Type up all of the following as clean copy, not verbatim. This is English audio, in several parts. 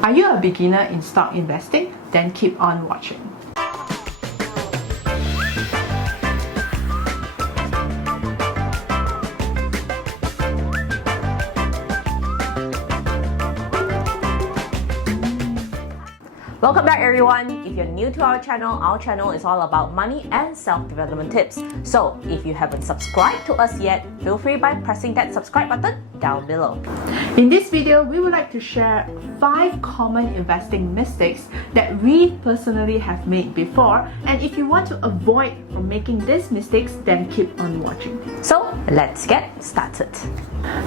Are you a beginner in stock investing? Then keep on watching. Welcome back everyone. If you're new to our channel is all about money and self-development tips. So if you haven't subscribed to us yet, feel free by pressing that subscribe button down below. In this video, we would like to share 5 common investing mistakes that we personally have made before, and if you want to avoid from making these mistakes, then keep on watching. So let's get started.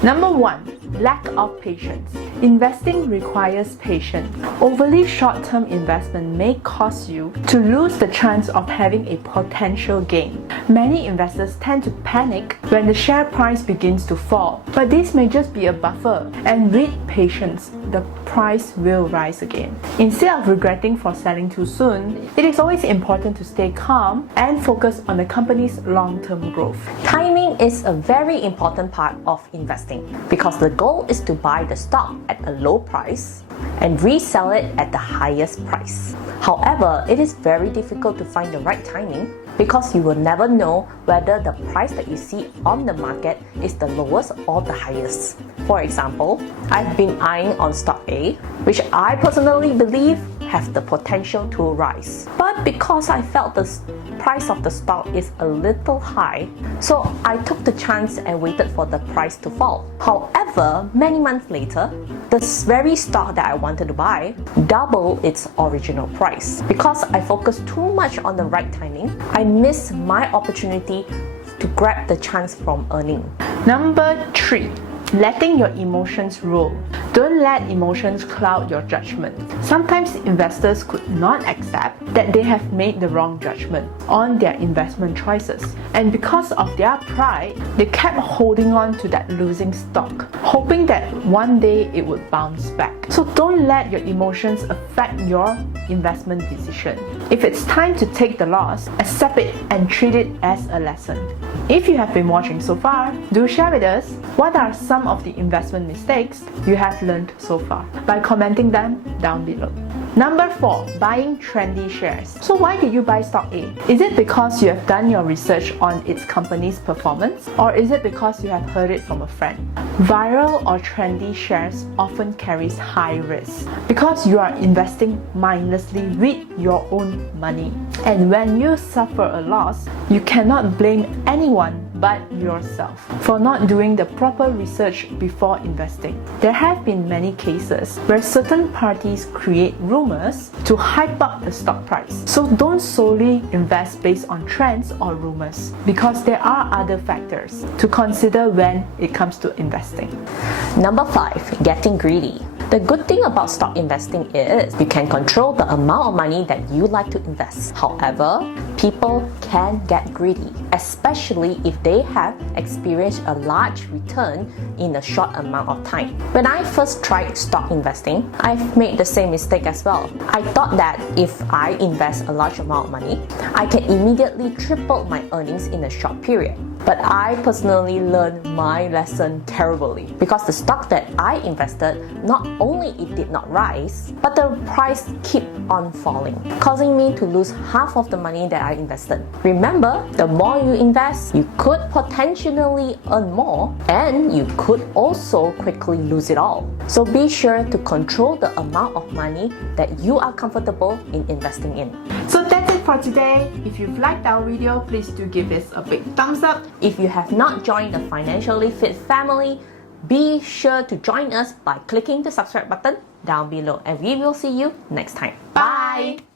Number 1. Lack of patience. Investing requires patience. Overly short-term investment may cause you to lose the chance of having a potential gain. Many investors tend to panic when the share price begins to fall, but this may just be a buffer, and with patience, the price will rise again. Instead of regretting for selling too soon, it is always important to stay calm and focus on the company's long-term growth. Timing is a very important part of investing because the goal is to buy the stock at a low price and resell it at the highest price. However, it is very difficult to find the right timing because you will never know whether the price that you see on the market is the lowest or the highest. For example, I've been eyeing on stock A, which I personally believe have the potential to rise. But because I felt the price of the stock is a little high, so I took the chance and waited for the price to fall. However, many months later, this very stock that I wanted to buy doubled its original price. Because I focused too much on the right timing, I missed my opportunity to grab the chance from earning. Number 3. Letting your emotions rule. Don't let emotions cloud your judgment. Sometimes investors could not accept that they have made the wrong judgment on their investment choices, and because of their pride, they kept holding on to that losing stock, hoping that one day it would bounce back. So don't let your emotions affect your investment decision. If it's time to take the loss, accept it and treat it as a lesson. If you have been watching so far, do share with us what are some of the investment mistakes you have learned so far by commenting them down below. Number 4. Buying trendy shares. So why did you buy stock A? Is it because you have done your research on its company's performance, or is it because you have heard it from a friend? Viral or trendy shares often carries high risk because you are investing mindlessly with your own money. And when you suffer a loss, you cannot blame anyone but yourself for not doing the proper research before investing. There have been many cases where certain parties create rumors to hype up the stock price. So don't solely invest based on trends or rumors, because there are other factors to consider when it comes to investing. Number 5. Getting greedy. The good thing about stock investing is you can control the amount of money that you like to invest. However, people can get greedy, especially if they have experienced a large return in a short amount of time. When I first tried stock investing, I've made the same mistake as well. I thought that if I invest a large amount of money, I can immediately triple my earnings in a short period. But I personally learned my lesson terribly because the stock that I invested, not only it did not rise, but the price kept on falling, causing me to lose half of the money that I invested. Remember, the more you invest, you could potentially earn more, and you could also quickly lose it all. So be sure to control the amount of money that you are comfortable in investing in. So that's it for today. If you've liked our video, please do give this a big thumbs up. If you have not joined the Financially Fit family, be sure to join us by clicking the subscribe button down below, and we will see you next time. Bye!